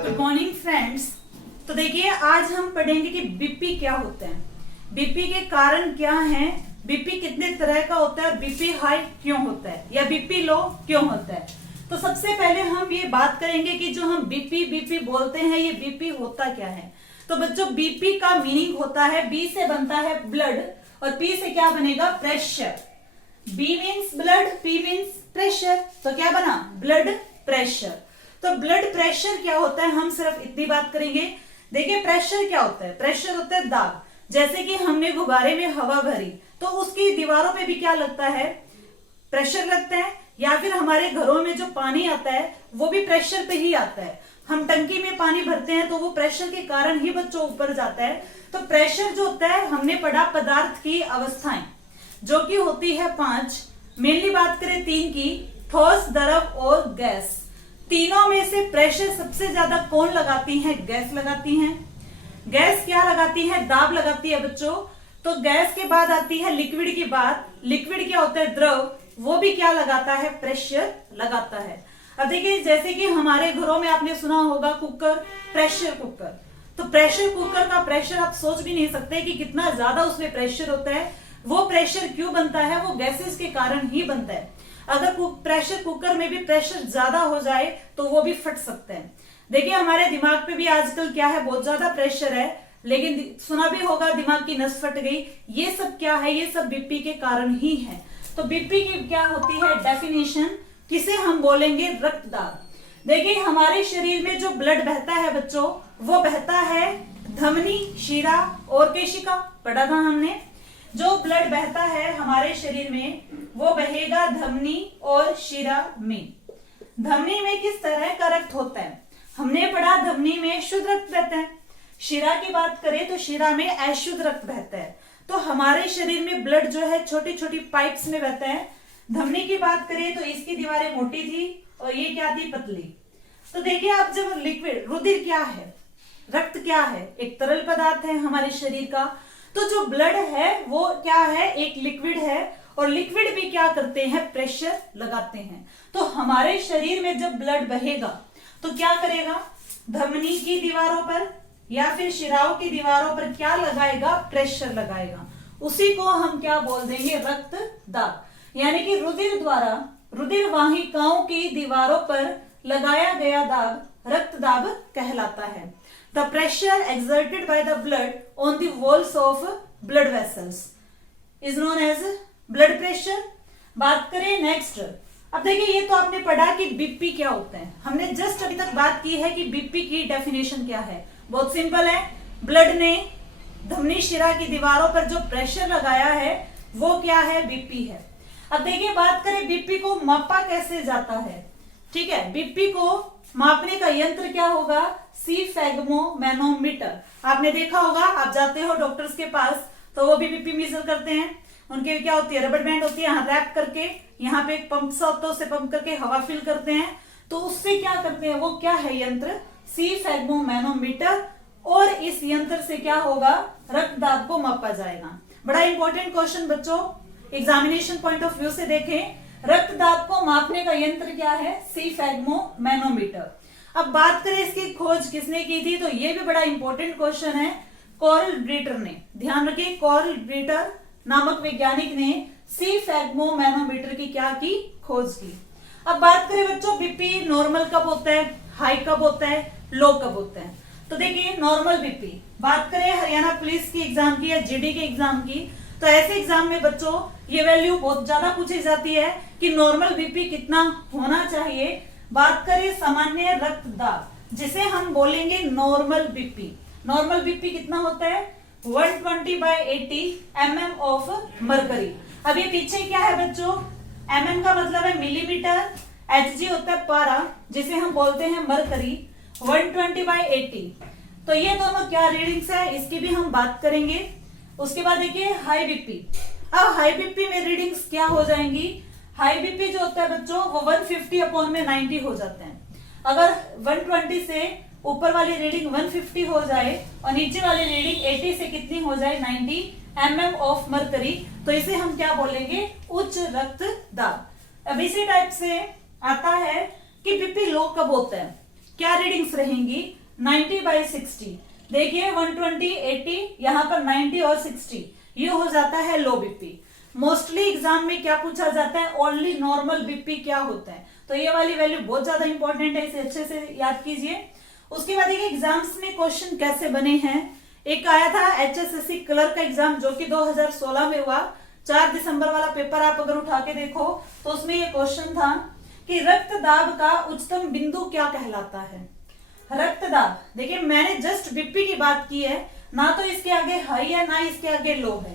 Good morning friends. तो देखिए आज हम पढ़ेंगे कि बीपी क्या होता है, बीपी के कारण क्या हैं, बीपी कितने तरह का होता है और बीपी हाई क्यों होता है या बीपी लो क्यों होता है। तो सबसे पहले हम ये बात करेंगे कि जो हम बीपी बीपी बोलते हैं ये बीपी होता क्या है। तो बच्चों बीपी का मीनिंग होता है, बी से बनता है ब्लड और पी से क्या बनेगा, pressure. B means blood, P means pressure, तो क्या बना, ब्लड प्रेशर। तो ब्लड प्रेशर क्या होता है, हम सिर्फ इतनी बात करेंगे। देखिए प्रेशर क्या होता है, प्रेशर होता है दाब। जैसे कि हमने गुब्बारे में हवा भरी तो उसकी दीवारों पे भी क्या लगता है, प्रेशर लगता है। या फिर हमारे घरों में जो पानी आता है वो भी प्रेशर पे ही आता है। हम टंकी में पानी भरते हैं तो वो प्रेशर के कारण ही बच्चों ऊपर जाता है। तो प्रेशर जो होता है, हमने पढ़ा पदार्थ की अवस्थाएं जो कि होती है 5। मेनली बात करें 3 की, ठोस, द्रव और गैस। तीनों में से प्रेशर सबसे ज्यादा कौन लगाती है, गैस लगाती हैं। गैस क्या लगाती है, दाब लगाती है बच्चों। तो गैस के बाद आती है लिक्विड की बात। लिक्विड क्या होता है, द्रव, वो भी क्या लगाता है, प्रेशर लगाता है। अब देखिए जैसे कि हमारे घरों में आपने सुना होगा कुकर, प्रेशर कुकर। तो प्रेशर कुकर का प्रेशर आप सोच भी नहीं सकते कि कितना ज्यादा उसमें प्रेशर होता है। वो प्रेशर क्यों बनता है, वो गैसेस के कारण ही बनता है। अगर प्रेशर कुकर में भी प्रेशर ज्यादा हो जाए तो वो भी फट सकते हैं। देखिए हमारे दिमाग पे भी आजकल क्या है, बहुत ज्यादा प्रेशर है, लेकिन सुना भी होगा दिमाग की नस फट गई। ये सब क्या है, ये सब बीपी के कारण ही है। तो बीपी की क्या होती है डेफिनेशन, किसे हम बोलेंगे, रक्तदाब। देखिए हमारे शरीर में जो ब्लड बहता है बच्चों, वो बहता है धमनी, शिरा और केशिका, पढ़ा था हमने। जो ब्लड बहता है हमारे शरीर में वो बहेगा धमनी और शिरा में। धमनी में किस तरह का रक्त होता है, हमने पढ़ा धमनी में शुद्ध रक्त बहता है। शिरा की बात करें तो शिरा में अशुद्ध रक्त बहता है। तो हमारे शरीर में ब्लड जो है छोटी छोटी पाइप्स में बहता है। धमनी की बात करें तो इसकी दीवारें मोटी थी और ये क्या थी, पतली। तो देखिए आप जब लिक्विड, रुधिर क्या है, रक्त क्या है, एक तरल पदार्थ है हमारे शरीर का। तो जो ब्लड है वो क्या है, एक लिक्विड है और लिक्विड भी क्या करते हैं, प्रेशर लगाते हैं। तो हमारे शरीर में जब ब्लड बहेगा तो क्या करेगा, धमनी की दीवारों पर या फिर शिराओं की दीवारों पर क्या लगाएगा, प्रेशर लगाएगा। उसी को हम क्या बोल देंगे, रक्तदाब। यानी कि रुधिर द्वारा रुधिर वाहिकाओं की दीवारों पर लगाया गया दाब रक्तदाब कहलाता है। The pressure exerted by the blood on the walls of blood vessels is known as blood pressure। बात करें नेक्स्ट। अब देखिए ये तो आपने पढ़ा कि बीपी क्या होता है, हमने जस्ट अभी तक बात की है कि बीपी की डेफिनेशन क्या है। बहुत सिंपल है, ब्लड ने धमनी शिरा की दीवारों पर जो प्रेशर लगाया है वो क्या है, बीपी है। अब देखिए बात करें बीपी को मापा कैसे जाता है। ठीक है, बीपी को मापने का यंत्र क्या होगा, स्फेग्मोमैनोमीटर। आपने देखा होगा, आप जाते हो डॉक्टर्स के पास तो वो भी बीपी मेजर करते हैं। उनके क्या होती है, रबर बैंड होती है, यहाँ रैप करके यहाँ पे एक पंप सा होता है, उससे पंप करके हवा फिल करते हैं। तो उससे क्या करते हैं, वो क्या है यंत्र, स्फेग्मोमैनोमीटर। और इस यंत्र से क्या होगा, रक्तदाब को मापा जाएगा। बड़ा इंपॉर्टेंट क्वेश्चन बच्चों, एग्जामिनेशन पॉइंट ऑफ व्यू से देखें, रक्तदाब को मापने का यंत्र क्या है, स्फेग्मोमैनोमीटर। अब बात करें इसकी खोज किसने की थी, तो ये भी बड़ा इंपॉर्टेंट क्वेश्चन है। कॉर्ल ब्रीटर ने, ध्यान रखिए कॉर्ल ब्रीटर नामक वैज्ञानिक ने स्फेग्मोमैनोमीटर की क्या की, खोज की। अब बात करें बच्चों बीपी नॉर्मल कब होता है, हाई कब होता है, लो कब होता है। तो देखिए नॉर्मल बीपी, बात करें हरियाणा पुलिस की एग्जाम की या जीडी के एग्जाम की, तो ऐसे एग्जाम में बच्चों ये वैल्यू बहुत ज्यादा पूछी जाती है कि नॉर्मल बीपी कितना होना चाहिए। बात करें सामान्य रक्तदाब, जिसे हम बोलेंगे नॉर्मल बीपी। नॉर्मल बीपी कितना होता है, 120/80 mm ऑफ मरकरी। अब ये पीछे क्या है बच्चों, mm का मतलब है मिलीमीटर, Hg होता है पारा, जिसे हम बोलते हैं मरकरी। 120/80, तो ये दोनों क्या रीडिंग्स है, इसकी भी हम बात करेंगे। उसके बाद देखिए हाई बीपी। अब हाई बीपी में रीडिंग्स क्या हो जाएंगी, हाई बीपी जो होता है बच्चों वो 150/90 हो जाते हैं। अगर 120 से ऊपर वाली रीडिंग 150 हो जाए और नीचे वाली रीडिंग 80 से कितनी हो जाए, 90 mm ऑफ मरकरी, तो इसे हम क्या बोलेंगे, उच्च रक्तदाब। अब इसी टाइप से आता है कि बीपी लो कब होता है, क्या रीडिंग्स रहेंगी 90/60। देखिए 120, 80, यहाँ पर 90 और 60, ये हो जाता है लो बीपी। मोस्टली एग्जाम में क्या पूछा जाता है, ओनली नॉर्मल बीपी क्या होता है, तो ये वाली वैल्यू बहुत ज्यादा इंपॉर्टेंट है, इसे अच्छे से याद कीजिए। उसके बाद देखिए एग्जाम्स में क्वेश्चन कैसे बने हैं। एक आया था HSSC क्लर्क का एग्जाम जो कि 2016 में हुआ, 4 दिसंबर वाला पेपर आप अगर उठा के देखो तो उसमें ये क्वेश्चन था कि रक्तदाब का उच्चतम बिंदु क्या कहलाता है। रक्तदाब, देखिए मैंने जस्ट बीपी की बात की है, ना तो इसके आगे हाई है ना इसके आगे लो है,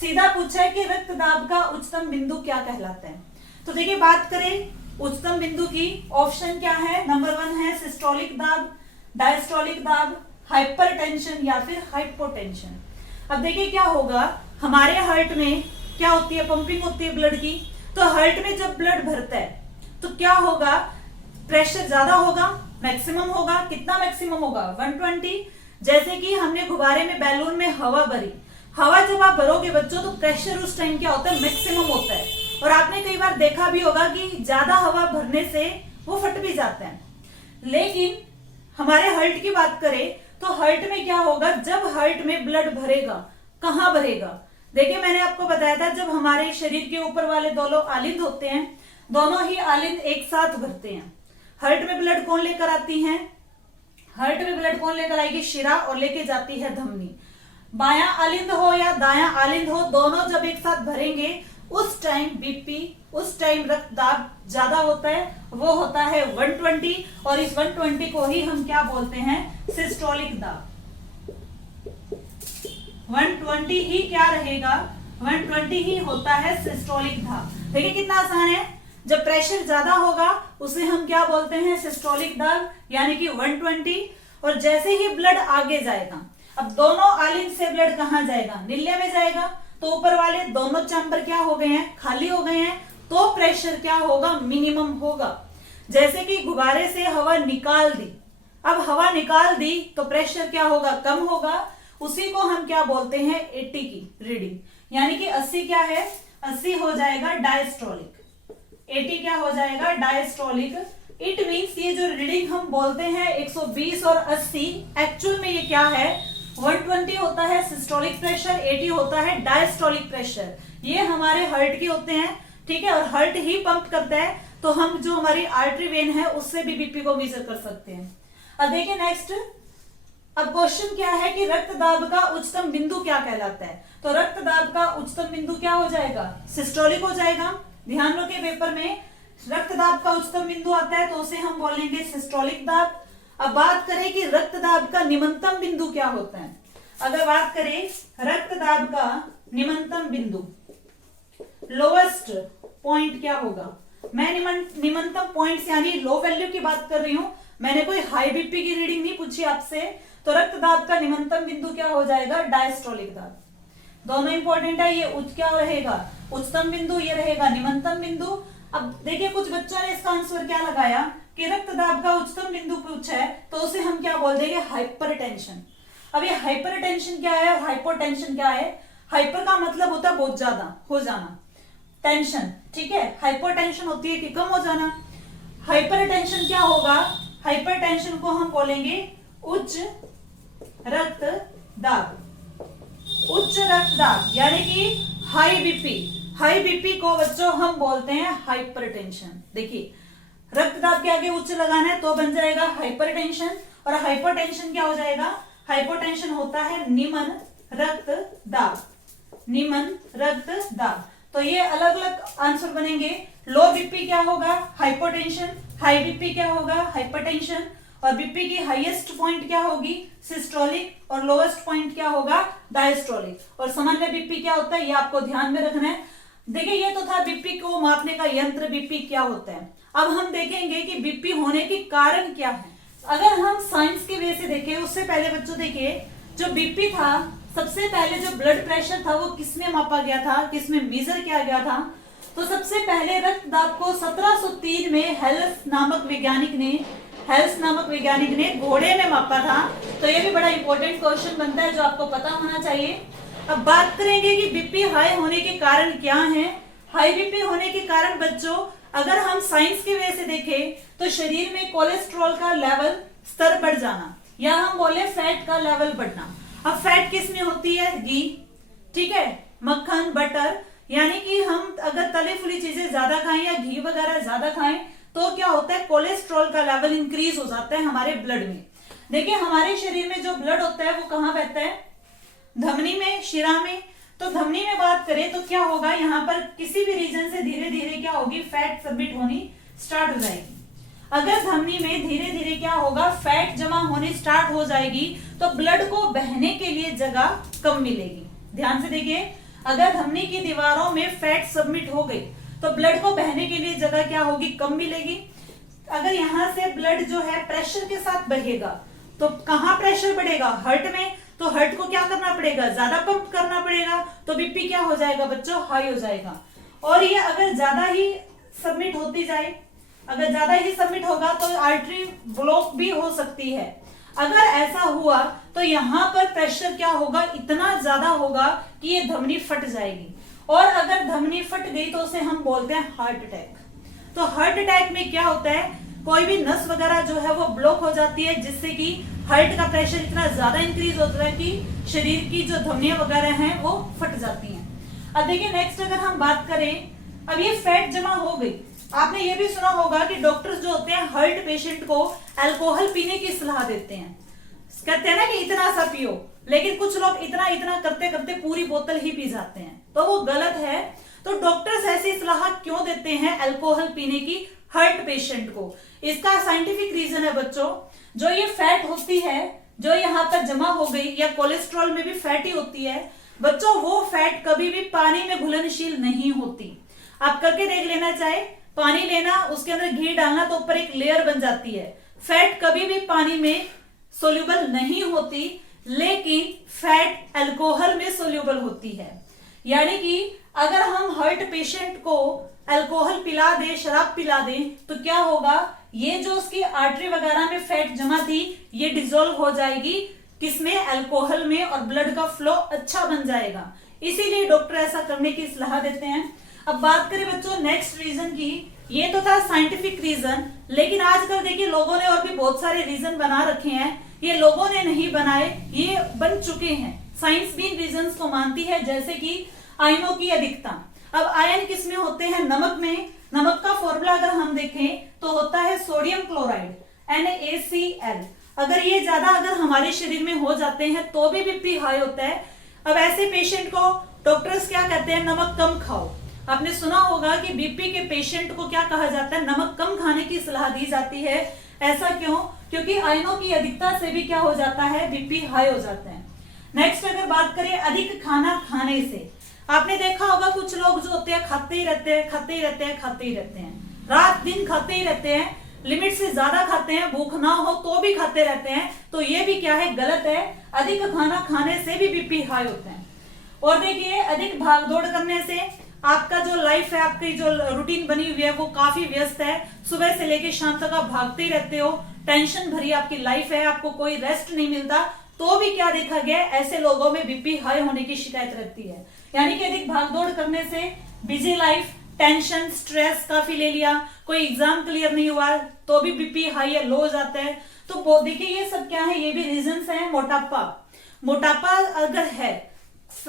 सीधा पूछा है कि रक्तदाब का उच्चतम बिंदु क्या कहलाता है। तो देखिए बात करें उच्चतम बिंदु की, ऑप्शन क्या है, नंबर 1 है सिस्टोलिक दाब, डायस्टोलिक दाब, हाइपरटेंशन या फिर हाइपोटेंशन। अब देखिए क्या होगा, हमारे हार्ट में क्या होती है, पंपिंग होती है ब्लड की, तो हार्ट में जब ब्लड भरता है तो क्या होगा, प्रेशर ज्यादा होगा, मैक्सिमम होगा, कितना मैक्सिमम होगा 120। जैसे कि हमने गुब्बारे में बैलून में हवा भरी, हवा जब आप भरोगे बच्चों तो प्रेशर उस टाइम क्या होता है, मैक्सिमम होता है। और आपने कई बार देखा भी होगा कि ज्यादा हवा भरने से वो फट भी जाता है। लेकिन हमारे हार्ट की बात करें तो हार्ट में क्या होगा, जब हार्ट में ब्लड भरेगा, कहां भरेगा, देखिए मैंने आपको बताया था जब हमारे शरीर के ऊपर वाले दोनों आलिंद होते हैं, दोनों ही आलिंद एक साथ भरते हैं। हार्ट में ब्लड कौन लेकर आती है, हार्ट में ब्लड कौन लेकर आएगी, शिरा, और लेके जाती है धमनी। बायां आलिंद हो या दायां आलिंद हो, दोनों जब एक साथ भरेंगे उस टाइम बीपी, उस टाइम रक्तदाब ज्यादा होता है, वो होता है 120, और इस 120 को ही हम क्या बोलते हैं, सिस्टोलिक दाब। 120 ही क्या रहेगा, 120 ही होता है सिस्टोलिक दाब। देखिए कितना आसान है, जब प्रेशर ज्यादा होगा उसे हम क्या बोलते हैं, सिस्टोलिक दाब, यानी कि 120। और जैसे ही ब्लड आगे जाएगा, अब दोनों आलिंद से ब्लड कहां जाएगा, नीले में जाएगा, तो ऊपर वाले दोनों चैम्बर क्या हो गए हैं, खाली हो गए हैं, तो प्रेशर क्या होगा, मिनिमम होगा। जैसे कि गुब्बारे से हवा निकाल दी, अब हवा निकाल दी तो प्रेशर क्या होगा, कम होगा, उसी को हम क्या बोलते हैं, 80 की रीडिंग, यानी कि 80 क्या है, 80 हो जाएगा डायस्टोलिक, 80 क्या हो जाएगा, डायस्टोलिक। इट मीन्स ये जो रीडिंग हम बोलते हैं 120 और 80, एक्चुअल में ये क्या है, 120 होता है सिस्टोलिक प्रेशर, 80 होता है डायस्टोलिक प्रेशर। ये हमारे हार्ट के होते हैं, ठीक है, और हार्ट ही पंप करता है, तो हम जो हमारी आर्टरी वेन है उससे भी बीपी को मेजर कर सकते हैं। अब देखिए नेक्स्ट, अब क्वेश्चन क्या है कि रक्तदाब का उच्चतम बिंदु क्या कहलाता है। तो रक्तदाब का उच्चतम बिंदु क्या हो जाएगा, सिस्टोलिक हो जाएगा। ध्यान रखिए पेपर में रक्तदाब का उच्चतम बिंदु आता है तो उसे हम बोलेंगे सिस्टोलिक दाब। अब बात करें कि रक्तदाब का निम्नतम बिंदु क्या होता है। अगर बात करें रक्तदाब का निम्नतम बिंदु, लोवेस्ट पॉइंट क्या होगा, मैं निम्नतम पॉइंट्स यानी लो वैल्यू की बात कर रही हूं, मैंने कोई हाई बीपी की रीडिंग नहीं पूछी आपसे। तो रक्तदाब का निम्नतम बिंदु क्या हो जाएगा, डायस्टोलिक दाब। दोनों इंपॉर्टेंट है, ये उच्च क्या रहेगा, उच्चतम बिंदु, ये रहेगा निम्नतम बिंदु। अब देखिए कुछ बच्चों ने इसका आंसर क्या लगाया कि रक्तदाब का उच्चतम बिंदु पूछा है तो उसे हम क्या बोल देंगे, हाइपरटेंशन। अब ये हाइपरटेंशन क्या है और हाइपोटेंशन क्या है। हाइपर का मतलब होता है बहुत ज्यादा हो जाना, टेंशन, ठीक है, हाइपोटेंशन होती है कि कम हो जाना। हाइपरटेंशन क्या होगा, हाइपरटेंशन को हम बोलेंगे उच्च रक्तदाब, उच्च रक्तदाब यानी कि हाई बीपी। हाई बीपी को बच्चों हम बोलते हैं हाइपरटेंशन। देखिए रक्तदाब के आगे उच्च लगाना है तो बन जाएगा हाइपरटेंशन, और हाइपोटेंशन क्या हो जाएगा, हाइपोटेंशन होता है निम्न रक्तदाब, निम्न रक्तदाब। तो ये अलग अलग आंसर बनेंगे। लो बीपी क्या होगा, हाइपोटेंशन, हाई बीपी क्या होगा, हाइपरटेंशन, और बीपी की हाईएस्ट पॉइंट क्या होगी, सिस्टोलिक, और लोएस्ट पॉइंट क्या होगा, डायस्टोलिक। और सामान्य बीपी क्या होता है ये आपको ध्यान में रखना है। देखिए ये तो था बीपी को मापने का यंत्र, बीपी क्या होता है। अब हम देखेंगे कि बीपी होने के कारण क्या है। अगर हम साइंस के वे से देखें, उससे पहले बच्चों देखिए जो बीपी था, सबसे पहले जो ब्लड प्रेशर था वो किसमें मापा गया था, किसमें मेजर किया गया था। तो सबसे पहले रक्तदाब को 1703 में हेल्स नामक वैज्ञानिक ने घोड़े में मापा था। तो ये भी बड़ा इंपॉर्टेंट क्वेश्चन बनता है जो आपको पता होना चाहिए। अब बात करेंगे कि बीपी हाई होने के कारण क्या है। हाई बीपी होने के कारण बच्चों अगर हम साइंस की वजह से देखें तो शरीर में कोलेस्ट्रॉल का लेवल स्तर बढ़ जाना, या हम बोले फैट का लेवल बढ़ना। अब फैट किस में होती है? घी, ठीक है, मक्खन, बटर, यानी कि हम अगर तली फुली चीजें ज्यादा खाएं या घी वगैरह ज्यादा खाएं तो क्या होता है, कोलेस्ट्रॉल का लेवल इंक्रीज हो जाता है हमारे ब्लड में। देखिए हमारे शरीर में जो ब्लड होता है वो कहाँ बहता है? धमनी में, शिरा में। तो धमनी में बात करें तो क्या होगा, यहाँ पर किसी भी रीजन से धीरे धीरे क्या होगी, फैट सबमिट होनी स्टार्ट हो जाएगी। अगर धमनी में धीरे धीरे क्या होगा, फैट जमा होनी स्टार्ट हो जाएगी तो ब्लड को बहने के लिए जगह कम मिलेगी। ध्यान से देखिए, अगर धमनी की दीवारों में फैट सबमिट हो गई तो ब्लड को बहने के लिए जगह क्या होगी, कम मिलेगी। अगर यहाँ से ब्लड जो है प्रेशर के साथ बहेगा तो कहाँ प्रेशर बढ़ेगा, हार्ट में, तो हार्ट को क्या करना पड़ेगा, ज्यादा पंप करना पड़ेगा, तो बीपी क्या हो जाएगा बच्चों, हाई हो जाएगा। और ये अगर ज्यादा ही सबमिट होती जाए, अगर ज्यादा ही सबमिट होगा तो आर्टरी ब्लॉक भी हो सकती है। अगर ऐसा हुआ तो यहाँ पर प्रेशर क्या होगा, इतना ज्यादा होगा कि ये धमनी फट जाएगी, और अगर धमनी फट गई तो उसे हम बोलते हैं हार्ट अटैक। तो हार्ट अटैक में क्या होता है, कोई भी नस वगैरह जो है वो ब्लॉक हो जाती है, जिससे कि हार्ट का प्रेशर इतना ज्यादा इंक्रीज होता है कि शरीर की जो धमनियां वगैरह हैं वो फट जाती हैं। अब देखिए नेक्स्ट अगर हम बात करें, अब ये फैट जमा हो गई, आपने ये भी सुना होगा कि डॉक्टर्स जो होते हैं हार्ट पेशेंट को अल्कोहल पीने की सलाह देते हैं, कहते हैं ना कि इतना सा पियो, लेकिन कुछ लोग इतना इतना करते करते पूरी बोतल ही पी जाते हैं, तो वो गलत है। तो डॉक्टर्स ऐसी सलाह क्यों देते हैं अल्कोहल पीने की हार्ट पेशेंट को? इसका साइंटिफिक रीजन है बच्चों, जो ये फैट होती है जो यहाँ पर जमा हो गई, या कोलेस्ट्रॉल में भी फैट ही होती है बच्चों, वो फैट कभी भी पानी में घुलनशील नहीं होती। आप करके देख लेना, चाहे पानी लेना, उसके अंदर घी डालना तो ऊपर एक लेयर बन जाती है। फैट कभी भी पानी में सोल्यूबल नहीं होती, लेकिन फैट अल्कोहल में सोल्यूबल होती है। यानी कि अगर हम हार्ट पेशेंट को अल्कोहल पिला दें, शराब पिला दें, तो क्या होगा, ये जो उसकी आर्टरी वगैरह में फैट जमा थी ये डिसॉल्व हो जाएगी, किसमें, अल्कोहल में, और ब्लड का फ्लो अच्छा बन जाएगा। इसीलिए डॉक्टर ऐसा करने की सलाह देते हैं। अब बात करें बच्चों नेक्स्ट रीजन की, ये तो था साइंटिफिक रीजन, लेकिन आजकल देखिए लोगों ने और भी बहुत सारे रीजन बना रखे हैं। ये लोगों ने नहीं बनाए, ये बन चुके हैं। साइंस भी इन रीजन को मानती है, जैसे कि आयनों की अधिकता। अब आयन किस में होते हैं, नमक में। नमक का फॉर्मूला अगर हम देखें तो होता है सोडियम क्लोराइड NaCl। अगर ये ज्यादा अगर हमारे शरीर में हो जाते हैं तो भी बीपी हाई होता है। अब ऐसे पेशेंट को डॉक्टर्स क्या कहते हैं, नमक कम खाओ। आपने सुना होगा कि बीपी के पेशेंट को क्या कहा जाता है, नमक कम खाने की सलाह दी जाती है। ऐसा क्यों? क्योंकि आयनों की अधिकता से भी क्या हो जाता है, बीपी हाई हो जाता है। नेक्स्ट अगर बात करें अधिक खाना खाने से, आपने देखा होगा कुछ लोग जो होते हैं खाते ही रहते हैं, खाते ही रहते हैं, खाते ही रहते हैं, रात दिन खाते ही रहते हैं, लिमिट से ज्यादा खाते हैं, भूख ना हो तो भी खाते रहते हैं। तो ये भी क्या है, गलत है। अधिक खाना खाने से भी बीपी हाई होता है। और देखिए अधिक भागदौड़ करने से आपका जो लाइफ है, आपकी जो रूटीन बनी हुई है वो काफी व्यस्त है, सुबह से लेकर शाम तक आप भागते ही रहते हो, टेंशन भरी आपकी लाइफ है, आपको कोई रेस्ट नहीं मिलता, तो भी क्या देखा गया, ऐसे लोगों में बीपी हाई होने की शिकायत रहती है। यानी कि अधिक भागदौड़ करने से बिजी लाइफ, टेंशन, स्ट्रेस काफी ले लिया, कोई एग्जाम क्लियर नहीं हुआ तो भी बीपी हाई या लो हो जाता है। तो देखिए ये सब क्या है, ये भी रीजंस हैं। मोटापा, मोटापा अगर है,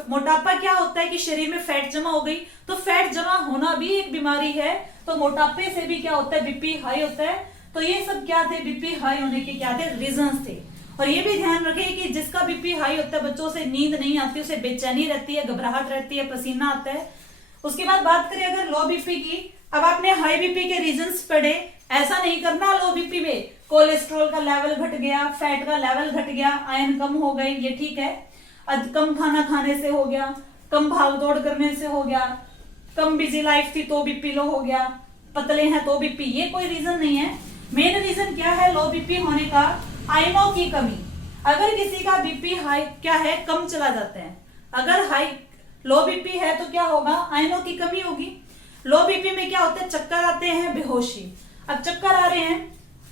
मोटापा क्या होता है कि शरीर में फैट जमा हो गई, तो फैट जमा होना भी एक बीमारी है। तो मोटापे से भी क्या होता है, बीपी हाई होता है। तो ये सब क्या थे, बीपी हाई होने के क्या थे, रीजंस थे। और ये भी ध्यान रखें कि जिसका बीपी हाई होता है बच्चों से नींद नहीं आती, उसे बेचैनी रहती है, घबराहट रहती है, पसीना आता है। उसके बाद बात करें अगर लो बीपी की, अब आपने हाई बीपी के रीजंस पढ़े, ऐसा नहीं करना लो बीपी में कोलेस्ट्रॉल का लेवल घट गया, फैट का लेवल घट गया, आयन कम हो गई, ये ठीक है। कम खाना खाने से हो गया, कम भागदौड़ करने से हो गया, कम बिजी लाइफ थी तो बीपी लो हो गया, पतले हैं तो बीपी, ये कोई रीजन नहीं है। मेन रीजन क्या है लो बीपी होने का, आयनों की कमी। अगर किसी का बीपी हाई क्या है, कम चला जाता है, अगर हाई लो बीपी है तो क्या होगा, आयनों की कमी होगी। लो बीपी में क्या होता है, चक्कर आते हैं, बेहोशी। अब चक्कर आ रहे हैं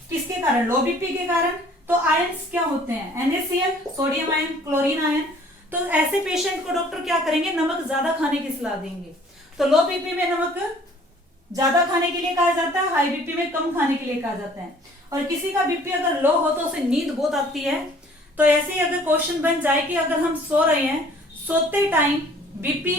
किसके कारण, लो बीपी के कारण। तो आयन्स क्या होते हैं, NaCl, sodium ion, chlorine ion. तो ऐसे पेशेंट को डॉक्टर क्या करेंगे, नमक ज्यादा खाने की सलाह देंगे। तो लो बीपी में नमक ज्यादा खाने के लिए कहा जाता है, हाई बीपी में कम खाने के लिए कहा जाता है। और किसी का बीपी अगर लो हो तो उसे नींद बहुत आती है। तो ऐसे ही अगर क्वेश्चन बन जाए कि अगर हम सो रहे हैं, सोते टाइम बीपी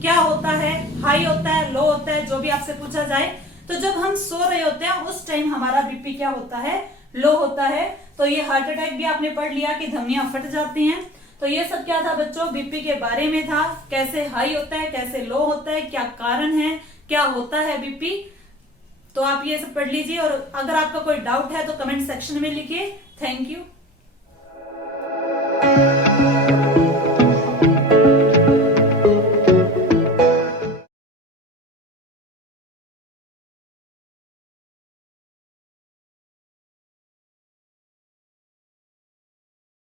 क्या होता है, हाई होता है, लो होता है, जो भी आपसे पूछा जाए, तो जब हम सो रहे होते हैं उस टाइम हमारा बीपी क्या होता है, लो होता है। तो ये हार्ट अटैक भी आपने पढ़ लिया कि धमनियां फट जाती हैं। तो ये सब क्या था बच्चों, बीपी के बारे में था, कैसे हाई होता है, कैसे लो होता है, क्या कारण है, क्या होता है बीपी। तो आप ये सब पढ़ लीजिए, और अगर आपका कोई डाउट है तो कमेंट सेक्शन में लिखिए। Thank you.